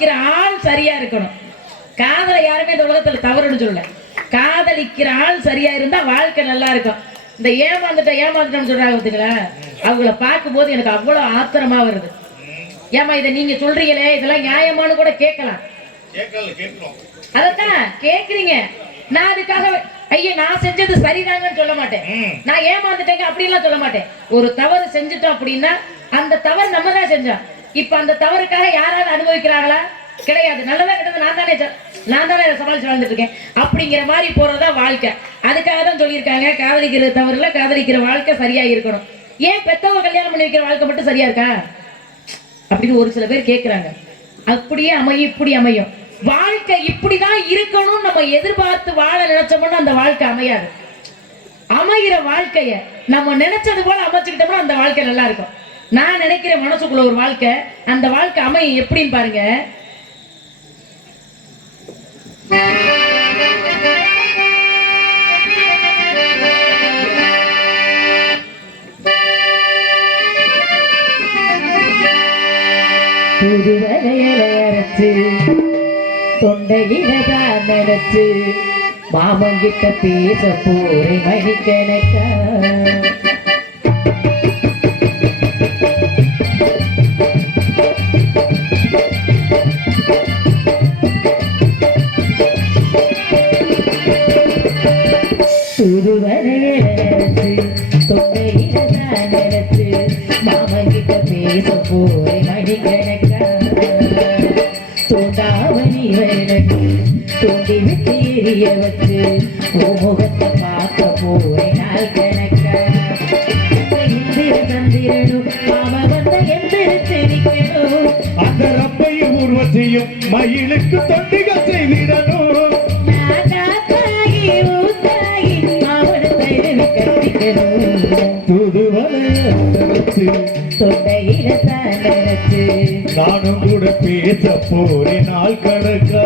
காதலிக்கிற ஆள் சரியா இருக்கணும். காதலை யாருமே இந்த உலகத்துல தவறுன்னு சொல்லல. காதலிக்கிற ஆள் சரியா இருந்தா வாழ்க்கை நல்லா இருக்கும். இந்த ஏமாந்துட்ட ஏமாந்துட்டோம்னு சொல்றாங்க பாத்தீங்களா? அவங்கள பார்க்கும்போது எனக்கு அவ்வளவு ஆத்திரமா வருது. ஏமா இதை நீங்க சொல்றீங்களே? இதெல்லாம் நியாயமானு கூட கேட்கலாம். அதத்தான் கேக்குறீங்க. நான் அதுக்காக ஐயா நான் செஞ்சது சரிதாங்கன்னு சொல்ல மாட்டேன். நான் ஏமாந்துட்டேங்க அப்படிலாம் சொல்ல மாட்டேன். ஒரு தவறு செஞ்சுட்டோம் அப்படின்னா அந்த தவறு நம்ம தான் செஞ்சோம். இப்ப அந்த தவறுக்காக யாராவது அனுபவிக்கிறாங்களா? கிடையாது. நல்லதா கிட்டது நான் தானே நான் தானே சமாளிச்சு வாழ்ந்துட்டு இருக்கேன். அப்படிங்கிற மாதிரி போறதா வாழ்க்கை. அதுக்காக தான் சொல்லியிருக்காங்க. காதலிக்கிற தவறுல காதலிக்கிற வாழ்க்கை சரியா இருக்கணும். ஏன் பெத்தவங்க கல்யாணம் பண்ணி வைக்கிற வாழ்க்கை மட்டும் சரியா இருக்கா? அப்படின்னு ஒரு சில பேர் கேட்கிறாங்க அப்படியே அமையும் இப்படி அமையும். வாழ்க்கை இப்படிதான் இருக்கணும்னு நம்ம எதிர்பார்த்து வாழ நினைச்சோம்னா அந்த வாழ்க்கை அமையாது. அமைகிற வாழ்க்கைய நம்ம நினைச்சது போல அமைச்சுக்கிட்டோம்னா அந்த வாழ்க்கை நல்லா இருக்கும். நான் நினைக்கிற மனசுக்குள்ள ஒரு வாழ்க்கை அந்த வாழ்க்கை அமையும் எப்படின்னு பாருங்க. புது வரையலை அரைச்சு தொண்டையில தான் நினைச்சு மாமங்கிட்ட பேச போரை மணிக்கணக்கா புது வரையலை அரைச்சு பேச போரை மணிக்கணக்கா தோண்டாமணி எனக்கு தோண்டி விட்டு எரிய வச்சு உன் முகத்தை பார்க்க போறேன் நாள் கணக்கா இந்திர சந்திரனும் மாம வந்த எந்திரிச்சு அந்த ரப்பையும் உருவத்தையும் மயிலுக்கு தொண்டிகள் நானும் போரினால் கடக்கா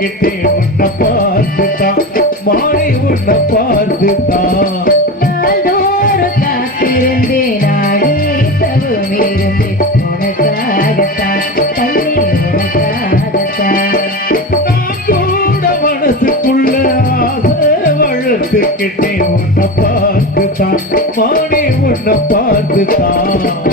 வளர்த்துக்கிட்டே உன்னை பார்த்துட்டான் மாறி உன்னை பார்த்துட்டான் நாள்தோறும் காத்திருந்தேன் நானே தவிர்ந்தேன் உனக்காகத்தான் தன்னே உனக்காகத்தான். நான் கூட மனசுக்குள்ள ஆசை வளர்த்துக்கிட்டே உன்னை பார்த்துட்டான் மாறி உன்னை பார்த்துட்டான்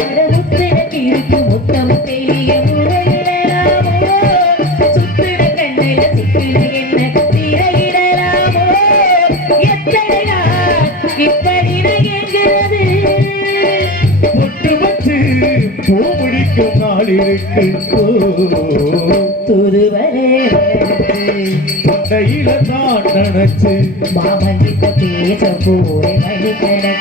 தான் நினைச்சு மாமன் கிட்ட பேச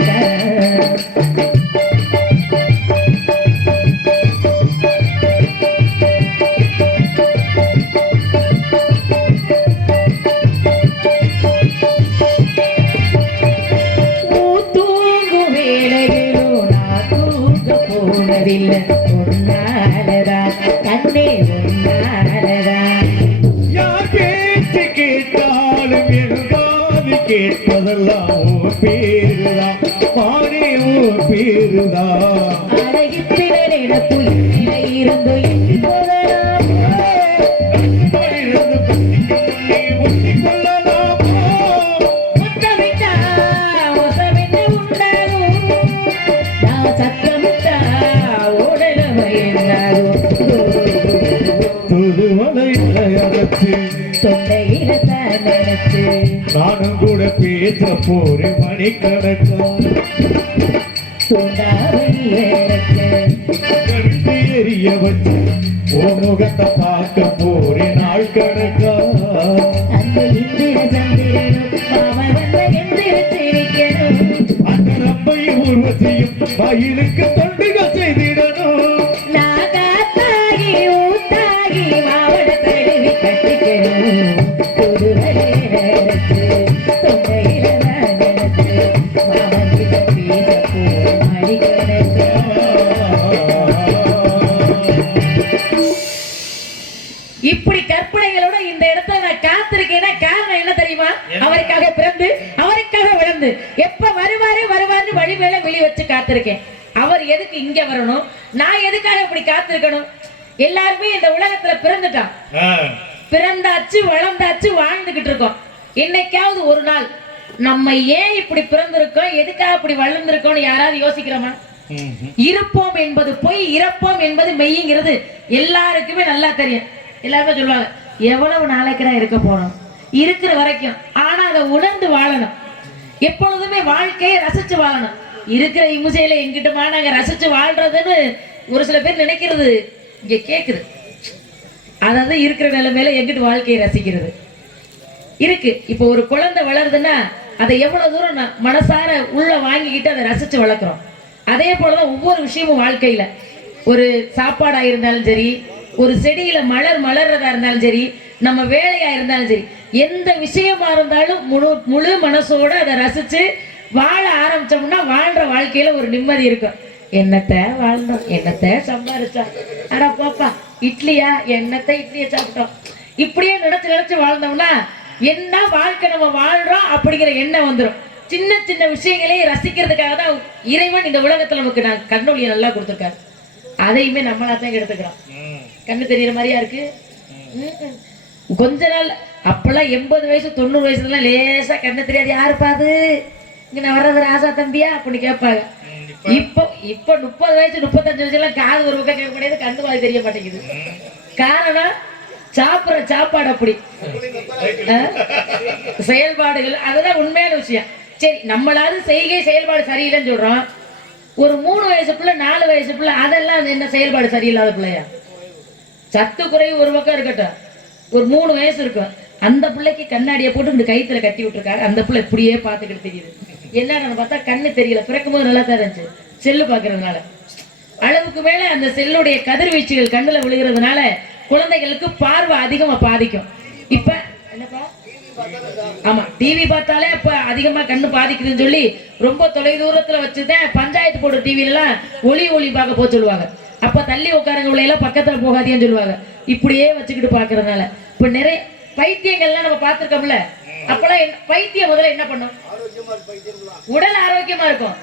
நானும் கூட பேச போறேன் மணிக்கணக்கா தோண்டாமணி எனக்கு கழுத்து எரிய வச்சு உன் முகத்தை பார்க்க போறேன் நாள் கணக்கா. அந்த ரப்பையும் உருவத்தையும் மயிலுக்கு தொண்டுகள் இப்படி கற்பனைகளோட இந்த இடத்துல நான் காத்திருக்கேன்னா காரணம் என்ன தெரியுமா? அவருக்காக பிறந்து அவருக்காக விளந்து எப்ப வருவாரு வருவாருன்னு வழி மேல விழி வச்சு காத்திருக்கேன். அவர் எதுக்கு இங்க வரணும்? நான் எதுக்காக இப்படி காத்திருக்கணும்? எல்லாருமே இந்த உலகத்துல பிறந்துட்டான். பிறந்தாச்சு வளர்ந்தாச்சு வாழ்ந்துகிட்டு இருக்கோம். என்னைக்காவது ஒரு நாள். நம்ம ஏன் இப்படி பிறந்திருக்கோம்? எதுக்காக இப்படி வளர்ந்திருக்கோம்னு யாராவது யோசிக்கிறோமா. இருப்போம் என்பது பொய் இறப்போம் என்பது மெய்ங்கிறது எல்லாருக்குமே நல்லா தெரியும். எல்லாருமே சொல்லுவாங்க எவ்வளவு நாளைக்குடா இருக்க போனோம் இருக்கிற வரைக்கும். ஆனா அதை உணர்ந்து வாழணும். எப்பொழுதுமே வாழ்க்கையை ரசிச்சு வாழணும். இருக்கிற இமுசையில எங்கிட்டமா நாங்க ரசிச்சு வாழ்றதுன்னு ஒரு சில பேர் நினைக்கிறது. இங்க கேக்குது. அதாவது இருக்கிற நிலைமையில எங்கிட்டு வாழ்க்கையை ரசிக்கிறது? இருக்கு. இப்போ ஒரு குழந்தை வளருதுன்னா அதை எவ்வளவு தூரம் நான் மனசார உள்ள வாங்கிக்கிட்டு அதை ரசிச்சு வளர்க்குறோம். அதே போலதான் ஒவ்வொரு விஷயமும் வாழ்க்கையில. ஒரு சாப்பாடா இருந்தாலும் சரி ஒரு செடியில மலர் மலர்றதா இருந்தாலும் சரி நம்ம வேலையா இருந்தாலும் சரி எந்த விஷயமா இருந்தாலும் முழு முழு மனசோட அதை ரசிச்சு வாழ ஆரம்பிச்சோம்னா வாழ்ற வாழ்க்கையில ஒரு நிம்மதி இருக்கும். என்னத்தை வாழ்ந்தோம் என்னத்தை சம்பாரிச்சோம். ஆனா பாப்பா இட்லியா? என்னத்தை இட்லியை சாப்பிட்டோம். இப்படியே நினைச்சு நினைச்சு வாழ்ந்தோம்னா என்ன வாழ்க்கை நம்ம வாழ்றோம் அப்படிங்கிற எண்ணம் வந்துடும் சின்ன சின்ன விஷயங்களே ரசிக்கிறதுக்காக தான் இறைவன் இந்த உலகத்துல நமக்கு நான் கண்ணொழியை நல்லா கொடுத்துருக்காரு. அதையுமே நம்மளா தான் எடுத்துக்கிறோம். கண்ணு தெரியற மாதிரியா இருக்கு. கொஞ்ச நாள் அப்பெல்லாம் எண்பது வயசு தொண்ணூறு வயசுல லேசா கண்ணு தெரியாது. யாரு பாது இங்க நான் வர்றது ராசா தம்பியா? அப்படின்னு கேட்பாங்க. இப்ப இப்போ முப்பது வயசு முப்பத்தஞ்சு வயசுல காது ஒரு பக்கம் கேட்க முடியாது கண்ணு வாய் தெரிய மாட்டேங்குது. காரணம் சாப்பிடுற சாப்பாடு அப்படி? செயல்பாடுகள் அதுதான் உண்மையான விஷயம். சரி நம்மளாவது செய்கை செயல்பாடு சரியில்லைன்னு சொல்றோம். ஒரு மூணு வயசு பிள்ளை நாலு வயசு பிள்ளை அதெல்லாம் என்ன செயல்பாடு சரியில்லாத பிள்ளையா? சத்து குறைவு ஒரு பக்கம் இருக்கட்டும். ஒரு மூணு வயசு இருக்கும். அந்த பிள்ளைக்கு கண்ணாடியை போட்டு இந்த கயிற்றுல கட்டி விட்டுருக்காரு. அந்த பிள்ளை இப்படியே பார்த்துக்கிட்டு தெரியுது. என்னன்னு பார்த்தா கண்ணு தெரியல. பிறக்கும் போது நல்லா தான் இருந்துச்சு. செல்லு பார்க்கறதுனால. அளவுக்கு மேலே அந்த செல்லுடைய கதிர்வீச்சுகள் கண்ணில் விழுகிறதுனால குழந்தைகளுக்கு பார்வை அதிகமாக பாதிக்கும். இப்போ ஆமா டிவி பார்த்தாலே அப்ப அதிகமா கண்ணு பாதிக்குதுன்னு சொல்லி ரொம்ப தொலை தூரத்துல வச்சுதான் பஞ்சாயத்து போடுற டிவில எல்லாம் ஒளி ஒளி பார்க்க போக சொல்லுவாங்க. அப்ப தள்ளி உட்காரங்க எல்லாம் பக்கத்துல போகாதீங்கன்னு சொல்லுவாங்க. இப்படியே வச்சுக்கிட்டு பாக்குறதுனால இப்ப நிறைய பைத்தியங்கள்லாம் நம்ம பார்த்துருக்கோம்ல. அப்பெல்லாம் என்ன- பைத்தியம் முதல்ல என்ன பண்ணும்? உடல் ஆரோக்கியமா இருக்கும்.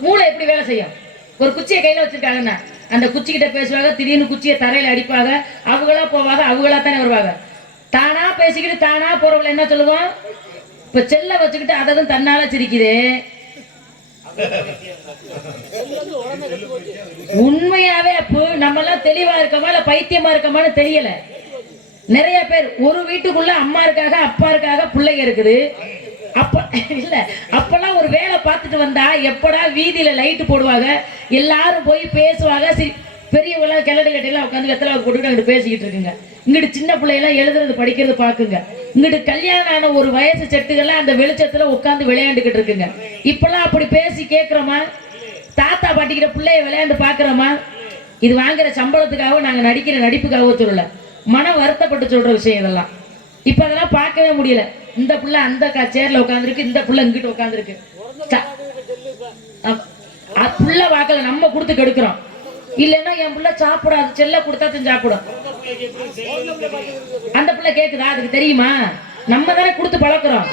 மூளை எப்படி வேலை செய்யும்? ஒரு குச்சியை கையில வச்சிருக்காங்கன்னா அந்த குச்சி கிட்ட பேசுவாங்க திடீர்னு குச்சியை தரையில அடிப்பாங்க அவங்களா போவாங்க அவங்களா தானே வருவாங்க. தானா பேசிக்கிட்டு தானா போறவங்கள என்ன சொல்லுவோம்? இப்ப செல்ல வச்சுக்கிட்டு அததும் தன்னால சிரிக்குது. உண்மையாவே அப்போ நம்ம எல்லாம் தெளிவா இருக்கமா இல்ல பைத்தியமா இருக்கமான்னு தெரியல. நிறைய பேர் ஒரு வீட்டுக்குள்ள அம்மா இருக்காக அப்பா இருக்காக பிள்ளைங்க இருக்குது. அப்ப இல்ல அப்பெல்லாம் ஒரு வேலை பார்த்துட்டு வந்தா எப்படா வீதியில லைட் போடுவாங்க எல்லாரும் போய் பேசுவாங்க பெரியவங்களாம் கிளடு கட்டையெல்லாம் உட்காந்து வெத்தலை போட்டுக்கிட்டு அங்கிட்டு பேசிக்கிட்டு இருக்குங்க. இங்கிட்டு சின்ன பிள்ளையெல்லாம் எழுதுறது படிக்கிறது பாக்குங்க இங்கிட்டு கல்யாணம் ஆன ஒரு வயசு செட்டுகள்லாம் அந்த வெளிச்சத்துல உட்காந்து விளையாண்டுக்கிட்டு இருக்குங்க. இப்பெல்லாம் அப்படி பேசி கேக்குறோமா? தாத்தா பாட்டிக்கிற பிள்ளைய விளையாண்டு பாக்குறோமா இது வாங்குற சம்பளத்துக்காக நாங்க நடிக்கிற நடிப்புக்காக சொல்லல. மன வருத்தப்பட்டு சொல்ற விஷயம் இதெல்லாம். இப்ப அதெல்லாம் பார்க்கவே முடியல. இந்த புள்ள அந்த க- சேர்ல உட்காந்துருக்கு இந்த புள்ள இங்கிட்டு உட்காந்துருக்கு புள்ள வாக்கல நம்ம கொடுத்து கெடுக்கிறோம். இல்லைன்னா என் பிள்ளை சாப்பிடாது செல்ல கொடுத்தாச்சும் சாப்பிடும். அந்த பிள்ளை கேக்குதா? அதுக்கு தெரியுமா? நம்ம தானே கொடுத்து பழக்கிறோம்.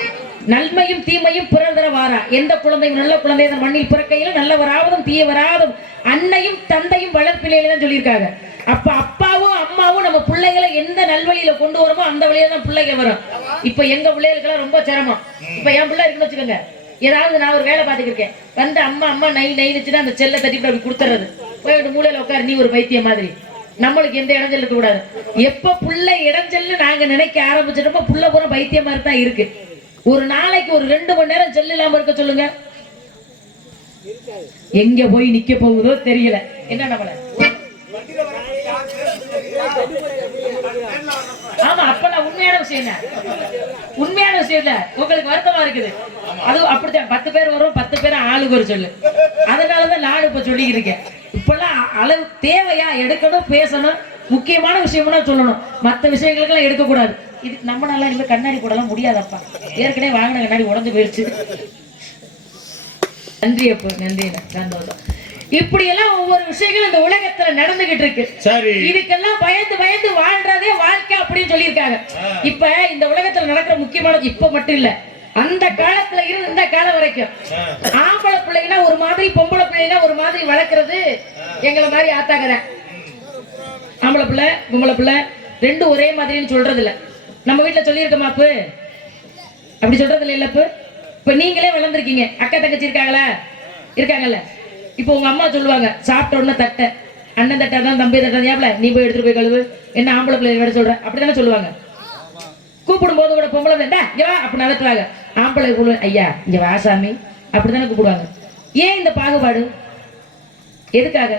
நன்மையும் தீமையும் பிறந்தர வாரா. எந்த குழந்தையும் நல்ல குழந்தை தன் மண்ணில் பிறக்கையில நல்லவராவதும் தீயவராவதும் அன்னையும் தந்தையும் வளர்ப்பிள்ளையில தான் சொல்லியிருக்காங்க. அப்ப அப்பாவும் அம்மாவும் நம்ம பிள்ளைகளை எந்த நல்வழியில கொண்டு வரமோ அந்த வழியில தான் பிள்ளைங்க வரும். இப்ப எங்க பிள்ளைகளுக்கெல்லாம் ரொம்ப சிரமம். இப்ப என் பிள்ளை இருக்குன்னு வச்சுக்கோங்க. ஏதாவது நான் ஒரு வேலை பார்த்துக்கிருக்கேன். வந்து அம்மா அம்மா நை நைனுச்சுன்னா அந்த செல்லை தட்டி அப்படி கொடுத்துறது. போயிட்டு மூலையில உட்காரு நீ ஒரு பைத்தியம் மாதிரி. நம்மளுக்கு எந்த இடைஞ்சல் இருக்க கூடாது. எப்ப புள்ள இடைஞ்சல்னு நாங்க நினைக்க ஆரம்பிச்சிட்டோமோ புள்ள பூரா பைத்தியம் மாதிரி தான் இருக்கு. ஒரு நாளைக்கு ஒரு ரெண்டு மணி நேரம் செல் இல்லாம இருக்க சொல்லுங்க. எங்க போய் நிக்க போகுதோ தெரியல. என்ன நம்மள? ஆமா அப்ப நான் உண்மையான விஷயம் என்ன? உண்மையான விஷயம் இல்ல உங்களுக்கு வருத்தமா இருக்குது. அது அப்படித்தான். பத்து பேர் வரும் பத்து பேர் ஆளுக்கு ஒரு சொல்லு. அதனாலதான் நானும் இப்ப சொல்லிக்கிட்டு இருக்கேன். இப்பெல்லாம் அளவு தேவையா எடுக்கணும் பேசணும் முக்கியமான விஷயம்னா சொல்லணும். மற்ற விஷயங்களுக்கெல்லாம் எடுக்கக்கூடாது. இது நம்ம நல்லா இனிமே கண்ணாடி போடலாம் முடியாதப்பா. ஏற்கனவே வாங்கின கண்ணாடி உடஞ்சு போயிடுச்சு நன்றி அப்போ நன்றி சந்தோஷம். இப்படி எல்லாம் ஒவ்வொரு விஷயங்களும் இந்த உலகத்துல நடந்துகிட்டு இருக்கு. சரி. இதுக்கெல்லாம் பயந்து பயந்து வாழ்றதே வாழ்க்கை அப்படின்னு சொல்லியிருக்காங்க. இப்ப இந்த உலகத்துல நடக்கிற முக்கியமான இப்ப மட்டும் இல்ல அந்த காலத்துல இருந்து இந்த காலம் வரைக்கும் ஆம்பளை பிள்ளைங்கன்னா ஒரு மாதிரி பொம்பளை பிள்ளைங்கன்னா ஒரு மாதிரி வளர்க்கறது எங்களை மாதிரி ஆத்தாக்குறேன். ஆம்பளை பிள்ளை பொம்பளை பிள்ளை ரெண்டும் ஒரே மாதிரின்னு சொல்றது இல்ல நம்ம வீட்டுல சொல்லியிருக்கோமா அப்பு அப்படி சொல்றது இல்ல இல்லப்பு இப்ப நீங்களே வளர்ந்துருக்கீங்க. அக்கா தங்கச்சி இருக்காங்களா? இருக்காங்கல்ல? இப்போ உங்க அம்மா சொல்லுவாங்க சாப்பிட்ட உடனே தட்டை. அண்ணன் தட்டை தான் தம்பி தட்டை ஏப்ல நீ போய் எடுத்துட்டு போய் கழுவு. என்ன ஆம்பளை பிள்ளை வேற சொல்ற? அப்படிதானே சொல்லுவாங்க. கூப்பிடும் போது கூட பொம்பளை தட்டா இங்க வா அப்படி நடத்துவாங்க. ஆம்பளை குழு ஐயா இங்க வா சாமி. அப்படித்தானே கூப்பிடுவாங்க. ஏன் இந்த பாகுபாடு? எதுக்காக?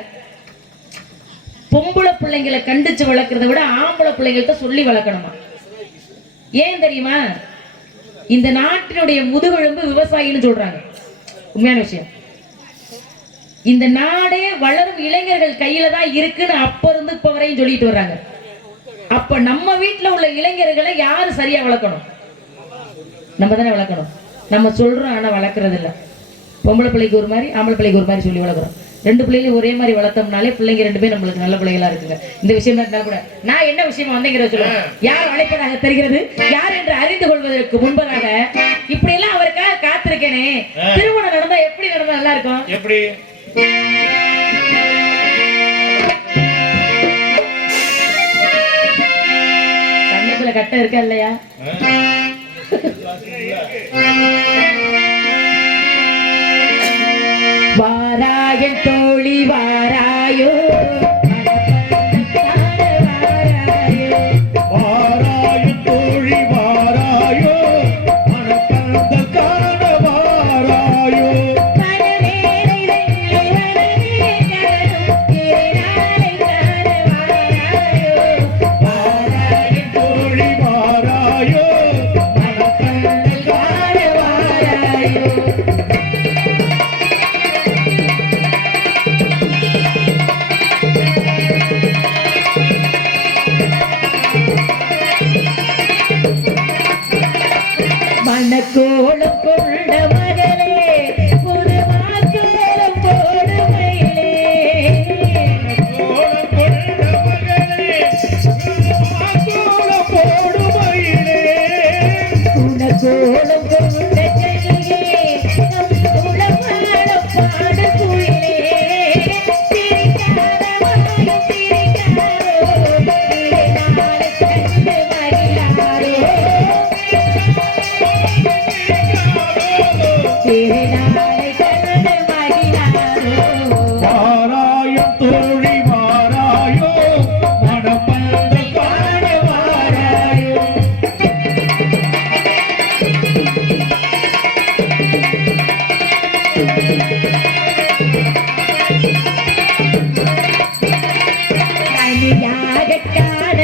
பொம்பளை பிள்ளைங்களை கண்டிச்சு வளர்க்கறத விட ஆம்பளை பிள்ளைங்கள்ட்ட சொல்லி வளர்க்கணுமா? ஏன் தெரியுமா? இந்த நாட்டினுடைய முதுகெலும்பு விவசாயின்னு சொல்றாங்க. உண்மையான விஷயம். இந்த நாடே வளரும் இளைஞர்கள் கையில தான் இருக்குன்னு அப்ப இருந்து இப்ப வரையும் சொல்லிட்டு வர்றாங்க. அப்ப நம்ம வீட்ல உள்ள இளைஞர்களை யாரு சரியா வளர்க்கணும்? நம்ம தானே வளர்க்கணும். நம்ம சொல்றோம் ஆனா வளர்க்கறது இல்ல பொம்பளை பிள்ளைக்கு ஒரு மாதிரி ஆம்பளை பிள்ளைக்கு ஒரு மாதிரி சொல்லி வளர்க்குறோம். ரெண்டு பிள்ளைகளையும் ஒரே மாதிரி வளர்த்தோம்னாலே பிள்ளைங்க ரெண்டு பேரும் நம்மளுக்கு நல்ல பிள்ளைகளா இருக்குங்க. இந்த விஷயம் தான் இருந்தாலும் கூட நான் என்ன விஷயமா வந்தேங்கிறத சொல்லுவேன் யார் அழைப்பதாக தெரிகிறது? யார் என்று அறிந்து கொள்வதற்கு முன்பதாக இப்படி எல்லாம் அவருக்காக காத்திருக்கேனே. திருமணம் நடந்தா எப்படி நடந்தா நல்லா இருக்கும்? எப்படி? கண்ணத்துல கட்ட இருக்கா இல்லையா? வாராயன் தோழி வாராயோ. que காண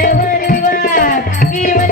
வருவார் இவன்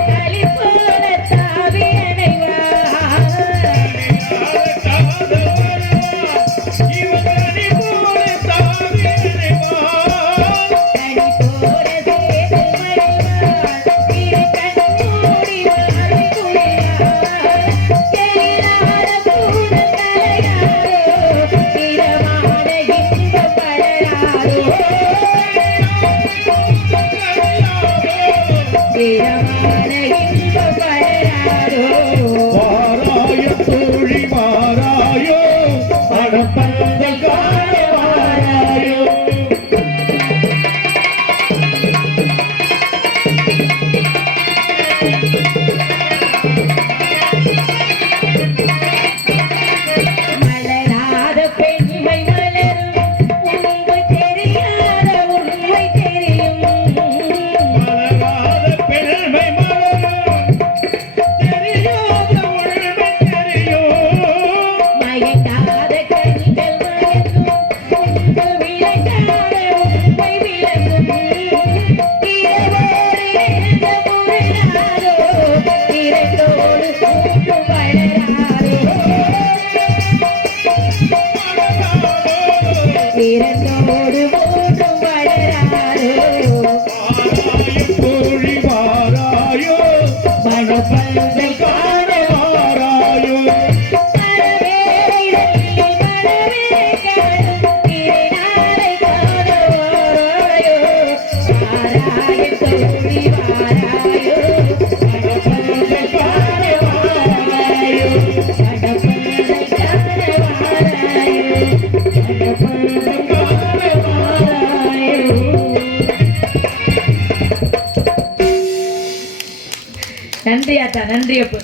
நன்றி ஆத்தா நன்றி அப்பு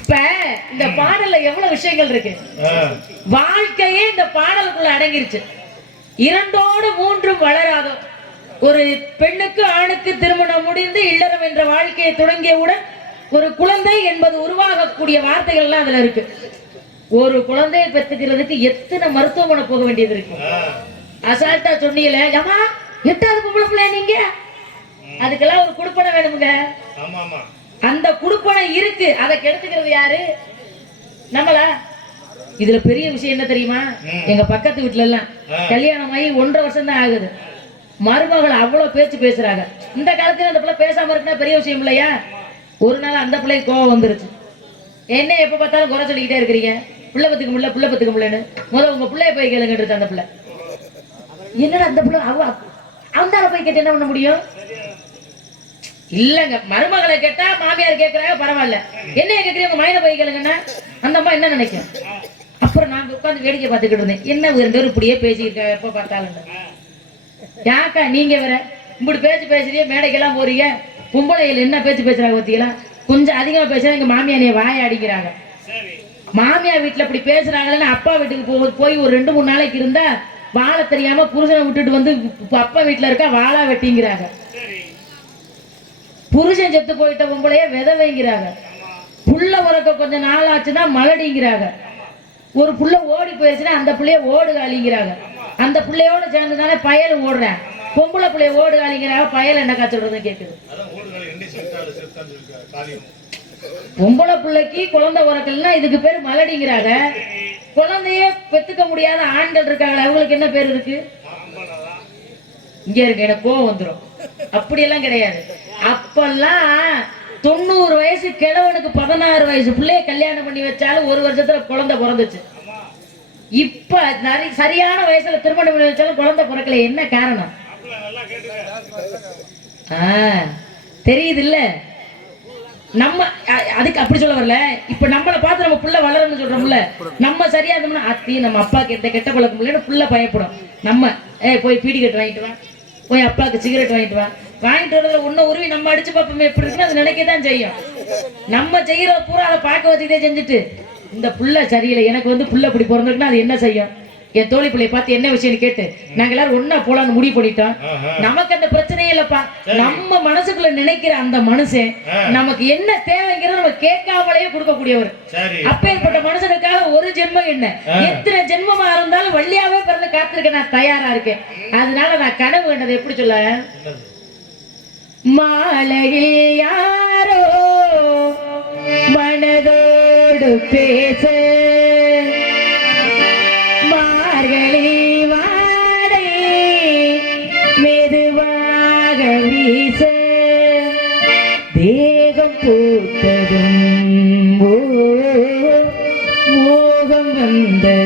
இப்ப இந்த பாடல்ல எவ்வளவு விஷயங்கள் இருக்கு? வாழ்க்கையே இந்த பாடலுக்குள்ள அடங்கிருச்சு. இரண்டோடு மூன்றும் வளராதோ. ஒரு பெண்ணுக்கு ஆணுக்கு திருமணம் முடிந்து இல்லறம் என்ற வாழ்க்கையை தொடங்கியவுடன் ஒரு குழந்தை என்பது உருவாகக்கூடிய வார்த்தைகள் எல்லாம் அதுல இருக்கு. ஒரு குழந்தையை பெற்றுக்கிறதுக்கு எத்தனை மருத்துவமனை போக வேண்டியது இருக்கு? அசால்ட்டா சொன்னீங்களே ஏமா எட்டாவது பொம்பளை பிள்ளை நீங்க? அதுக்கெல்லாம் ஒரு குடுப்பனை வேணுமுங்க. ஆமா ஆமா அந்த குடுப்பனை இருக்கு. அதை கெடுத்துக்கிறது யாரு? நம்மளா? இதுல பெரிய விஷயம் என்ன தெரியுமா. எங்க பக்கத்து வீட்டுல எல்லாம். கல்யாணம் ஆகி ஒன்றரை வருஷம் தான் ஆகுது. மருமகள் அவ்வளவு பேச்சு பேசுறாங்க. இந்த காலத்துல அந்த பிள்ளை பேசாம இருக்குன்னா பெரிய விஷயம் இல்லையா? ஒரு நாள் அந்த பிள்ளைக்கு கோவம் வந்துருச்சு. என்ன எப்ப பார்த்தாலும் குறை சொல்லிக்கிட்டே இருக்கிறீங்க? பிள்ளை பத்துக்கு முடியல பிள்ளை பத்துக்கு முடியலன்னு. முதல்ல உங்க பிள்ளைய போய் கேளுங்கிட்டு அந்த பிள்ளை. என்னடா அந்த பிள்ளை? அவ அவந்தால போய் கேட்டு என்ன பண்ண முடியும்? இல்லங்க. மருமகளை கேட்டா மாமியார் கேக்குறாங்க பரவாயில்ல. என்ன கேட்கறீங்க மயன போய் கேளுங்கன்னா அந்த அம்மா என்ன நினைக்கும்? அப்புறம் நான் உட்காந்து வேடிக்கை பார்த்துக்கிட்டு இருந்தேன். என்ன ரெண்டு பேரும் இப்படியே பேசியிருக்க எப்ப பார்த்தாலும் யாக்கா நீங்க வேற? இப்படி பேச்சு பேசுறீங்க மேடைக்கெல்லாம் போறீங்க. பொம்பளைகள் என்ன பேச்சு பேசுறாங்க பார்த்தீங்களா கொஞ்சம் அதிகமா பேசுறா எங்க மாமியார் வாய அடிக்கிறாங்க. மாமியார் வீட்டுல இப்படி பேசுறாங்கன்னு அப்பா வீட்டுக்கு போ- போய் ஒரு ரெண்டு மூணு நாளைக்கு இருந்தா வாழை தெரியாம புருஷனை விட்டுட்டு வந்து அப்பா வீட்டுல இருக்கா வாழா வெட்டிங்கிறாங்க. புருஷன் செத்து போயிட்ட பொம்பளைய விதவைங்கிறாங்க. புள்ள உறக்க கொஞ்ச நாள் ஆச்சுன்னா மலடிங்கிறாங்க. ஒரு புள்ள ஓடி போயிருச்சுன்னா அந்த பிள்ளைய ஓடு காலிங்கிறாங்க அந்த பிள்ளையோட சேர்ந்து பயலும் பயல் ஓடுறேன். பொம்பளை பிள்ளைய ஓடு காலிங்கிறாங்க பயல் என்ன சொல்றது கேட்குது பொம்பளை பிள்ளைக்கு குழந்தை உறக்கல்னா இதுக்கு பேர் மலடிங்கிறாங்க. குழந்தைய பெத்துக்க முடியாத ஆண்கள் இருக்காங்களே அவங்களுக்கு என்ன பேர் இருக்கு? இங்க இருக்கு எனக்கு கோவம் வந்துடும் அப்படியெல்லாம் கிடையாது. அப்பெல்லாம் தொண்ணூறு வயசு கிழவனுக்கு பதினாறு வயசு பிள்ளைய கல்யாணம் பண்ணி வச்சாலும் ஒரு வருஷத்துல குழந்தை பிறந்துச்சு. இப்ப நிறைய சரியான வயசுல திருமணம் பண்ணி வச்சாலும் குழந்தை பிறக்கல. என்ன காரணம்? தெரியுது இல்ல நம்ம அதுக்கு அப்படி சொல்ல வரல. இப்ப நம்மள பார்த்து நம்ம புள்ள வளரணும்னு சொல்றோம்ல. நம்ம சரியா இருந்தோம்னா அத்தி நம்ம அப்பாக்கு எந்த கெட்ட பழக்கம் இல்லைன்னு புள்ள பயப்படும். நம்ம ஏ போய் பீடி கட்டு வாங்கிட்டு வா. போய் அப்பாவுக்கு சிகரெட் வாங்கிட்டு வா. வாங்கிட்டு வரதுல உன்ன உருவி நம்ம அடிச்சு பார்ப்போமே. எப்படி இருக்குன்னு அது நினைக்க தான் செய்யும். நம்ம செய்யற பூரா அதை பார்க்க வச்சுக்கிட்டே செஞ்சுட்டு இந்த புள்ள சரியில்லை. எனக்கு வந்து புள்ள இப்படி பிறந்திருக்குன்னா அது என்ன செய்யும்? என் தோழி பிள்ளைய பார்த்து என்ன விஷயம்னு கேட்டு நாங்க எல்லாரும் ஒன்னா போலான்னு முடிவு பண்ணிட்டோம். நமக்கு அந்த பிரச்சனையே இல்லப்பா. நம்ம மனசுக்குள்ள நினைக்கிற அந்த மனுஷன் நமக்கு என்ன தேவைங்கிறத நம்ம கேட்காமலேயே கொடுக்கக்கூடியவர். அப்பேற்பட்ட மனுஷனுக்காக ஒரு ஜென்மம் என்ன? எத்தனை ஜென்மமா இருந்தாலும் வள்ளியாவே பிறந்து காத்திருக்க நான் தயாரா இருக்கேன். அதனால நான் கனவு கண்டது எப்படி சொல்ல? மாலையில் யாரோ மனதோடு பேச தேகம் பூத்ததும் மோகம் வந்ததோ